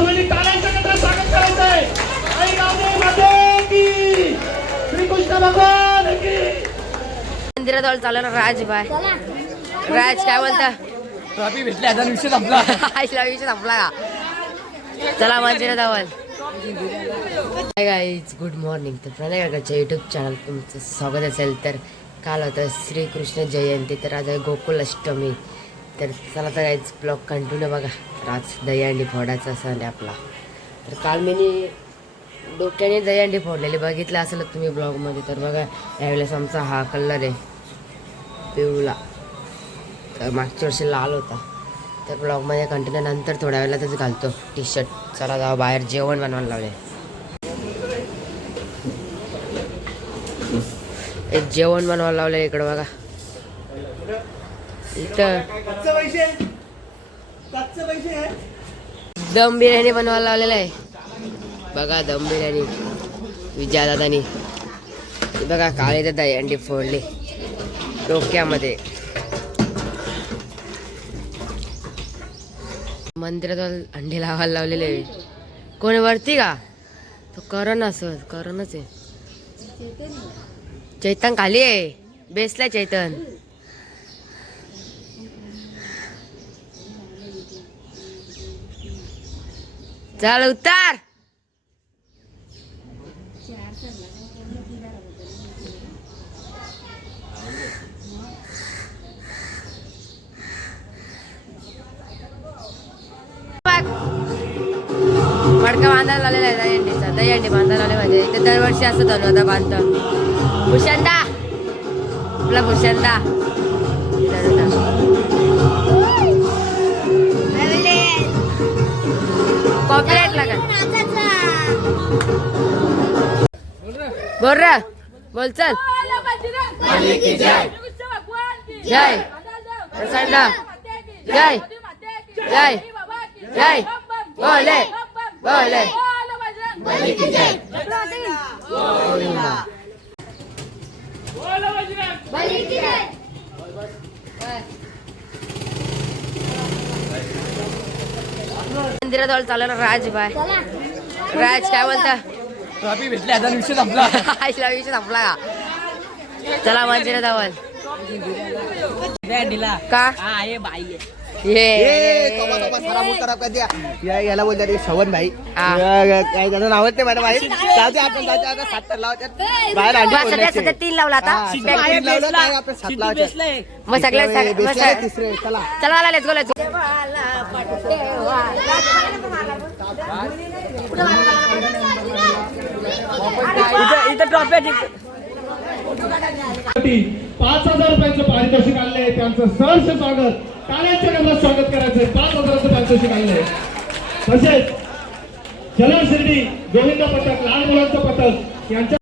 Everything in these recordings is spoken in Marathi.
सर्वांनी टाळ्यांच्या गजरात स्वागत करायचं आहे. आई गावदे माते की. श्रीकृष्ण भगवान की. मंदिराजवळ चालू ना राज बाय राज काय बोलता? ट्रॉफी भेटली आता विषय संपला. आईला विषय संपला का? चला मंदिराजवळ हाय गाईज गुड मॉर्निंग तर प्रणय काकाच्या यूट्यूब चॅनल तुमचं स्वागत असेल तर काल होतं श्रीकृष्ण जयंती तर आज आहे गोकुल अष्टमी तर चला तर गाईज ब्लॉग कंटिन्यू बघा. तर आज दहीहंडी फोडायचा सण आहे आपला. तर काल मी डोक्याने दहीहंडी फोडलेली. बघितलं असेल तुम्ही ब्लॉगमध्ये तर बघा यावेळेस आमचा हा कलर आहे पिवळा. तर मागच्या वर्षी लाल होता. तर ब्लॉगमध्ये कंटिन्यू नंतर थोड्या वेळातच घालतो. टी शर्ट चला जाऊ बाहेर जेवण बनवायला लावले एक जेवण बनवायला लावलं इकडं बघा. इथं दम बिर्याणी बनवायला लावलेला आहे. बघा दम बिर्याणी विजया दादानी. बघा काळे दादा अंडी फोडली. डोक्यामध्ये. मंदिरात अंडी लावायला लावलेले आहे. कोणी वरती का? तो करण असं करणच आहे. चैतन खाली आहे. बेसला चैतन. चल उतार. बघ. मडका बांधायला लावलेला आहे दहीहंडीचा. दहीहंडी बांधायला आले म्हणजे इथे दरवर्षी असं धनु आता बांधतं. भूषणदा. आपला भूषणदा. कॉपीराईट लागत बोल रे बोल चल जय. प्रसन्न जय. जय. जय. बोले. बोले. मंदिराजवळ चालू ना राज बाय. राज काय बोलता? विषय संपला. विषय संपला का? चला मंदिराजवळ का? आहे बाई याला बोलतात ते श्रवण भाई. हा. या- काय त्याचं नावच नाही मॅडम भाई जाऊ दे आपण जाऊ दे, आता सात तर लावतात बाहेर सध्या. सध्या तीन लावला आता. सध्या तीन लावलं, काय आपण सात लावायचे. मग सगळे तिसरे चला. चला मला लेट्स गो लेट्स इथं ट्रॉफी साठी पाच हजार रुपयांचं पारितोषिक आणलंय त्यांचं सहर्ष स्वागत. टाळ्यांच्या गजरात स्वागत करायचंय पाच हजाराचं पारितोषिक आणलंय. तसेच जलल शिर्डी गोविंद पथक लहान मुलांचं पथक यांच्या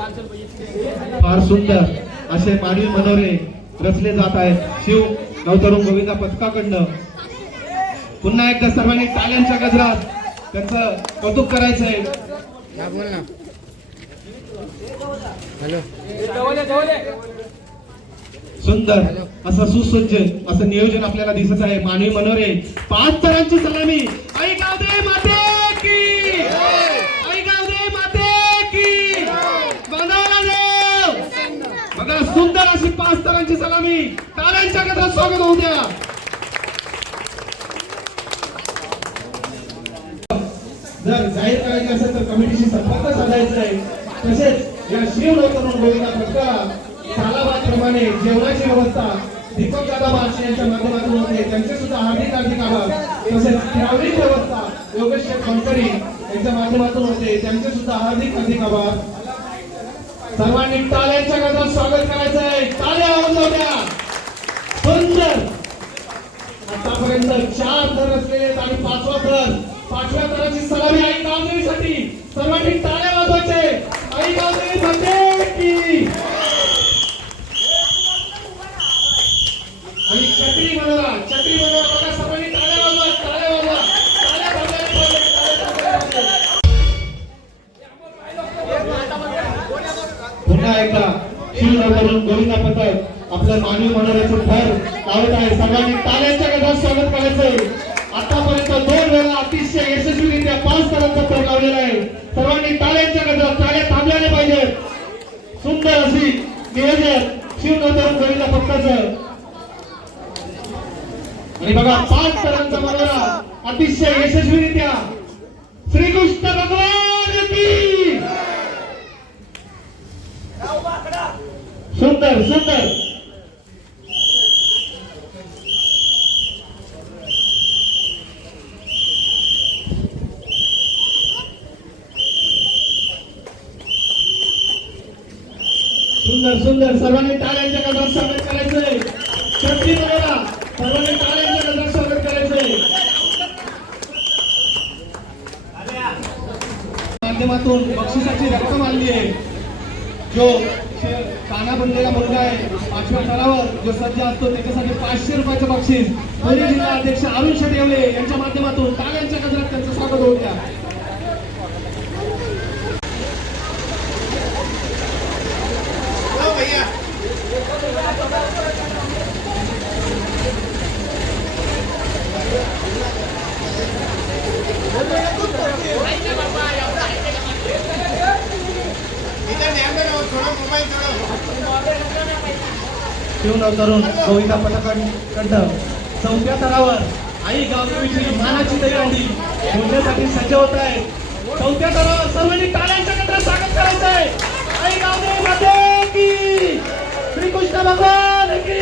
फार सुंदर असे मानवी मनोरे रचले जात आहेत. शिव नवतरुण गोविंदा पथकाकडनं. पुन्हा एकदा सर्वांनी टाळ्यांच्या गजरात त्यांचं कौतुक करायचंय सुंदर असं सुसज्ज असं नियोजन आपल्याला दिसत आहे. मानवी मनोरे पाच तरांची सलामी. आई गावदे माते की आई गावदे माते की बांधावला देव बघा सुंदर अशी पाच तरांची सलामी. तारांच्या गजरात स्वागत होऊ द्या. जर जाहीर करायचे असेल तर कमिटीशी संपर्क साधायचा आहे. तसेच या शिव नवतरुण गोविंदा पथकाला सालाबादप्रमाणे जेवणाची व्यवस्था दीपक दादा बास यांच्या माध्यमातून होते त्यांचे सुद्धा हार्दिक हार्दिक आभार. तसेच ट्रॅव्हलिंग व्यवस्था योगेश कंपनी यांच्या माध्यमातून होते त्यांचे सुद्धा हार्दिक हार्दिक आभार. सर्वांनी टाळ्यांच्या आणि पाचवा तळ पाचव्या तळाची सलामी आई कामगिरीसाठी सर्वांनी टाळ्या वाजवायचे. आई कामगिरी साठी. आणि चक्री बनवा. चक्री बनवा. बघा सर्वांनी टाळ्या वाजवा. टाळ्या वाजवा. गोविंदा पथक आपलं मानवी मनोरंजन भर लावत आहे. सर्वांनी टाळ्यांच्या गजात स्वागत करायचं आतापर्यंत दोन वेळा अतिशय यशस्वीरित्या पाच तरांचा थर लावलेला आहे. सर्वांनी टाळ्यांच्या गजरात टाळ्या थांबल्याने पाहिजेत सुंदर अशी नियोजन शिवनोत्तम कविता पथकाचं आणि बघा पाच तरांचा मनोरा अतिशय यशस्वीरित्या श्रीकृष्ण भगवान की! सुंदर सुंदर सुंदर सर्वांनी टाळ्यांच्या गजरात स्वागत करायचंय शक्ती बघा सर्वांनी टाळ्यांच्या गजरात स्वागत माध्यमातून बक्षिसाची रक्कम आणली आहे. जो काना बनलेला मुलगा आहे पाचव्या स्तरावर जो सज्ज असतो त्याच्यासाठी पाचशे रुपयाचं बक्षीस. पुणे जिल्हा अध्यक्ष अरुण शेडेवले यांच्या माध्यमातून टाळ्यांच्या गजरात त्यांचं स्वागत होऊ द्या. हो, शिवनव तरुण. गोविंदा पथकाकडं चौथ्या स्तरावर आई गावदेवीची मानाची दहीहंडी मोजण्यासाठी सज्ज होत आहे. चौथ्या तरावर. सर्वांनी टाळ्यांच्या कत्र स्वागत करायचं आहे. आई गावदेवी माते की. श्रीकृष्ण भगवान की.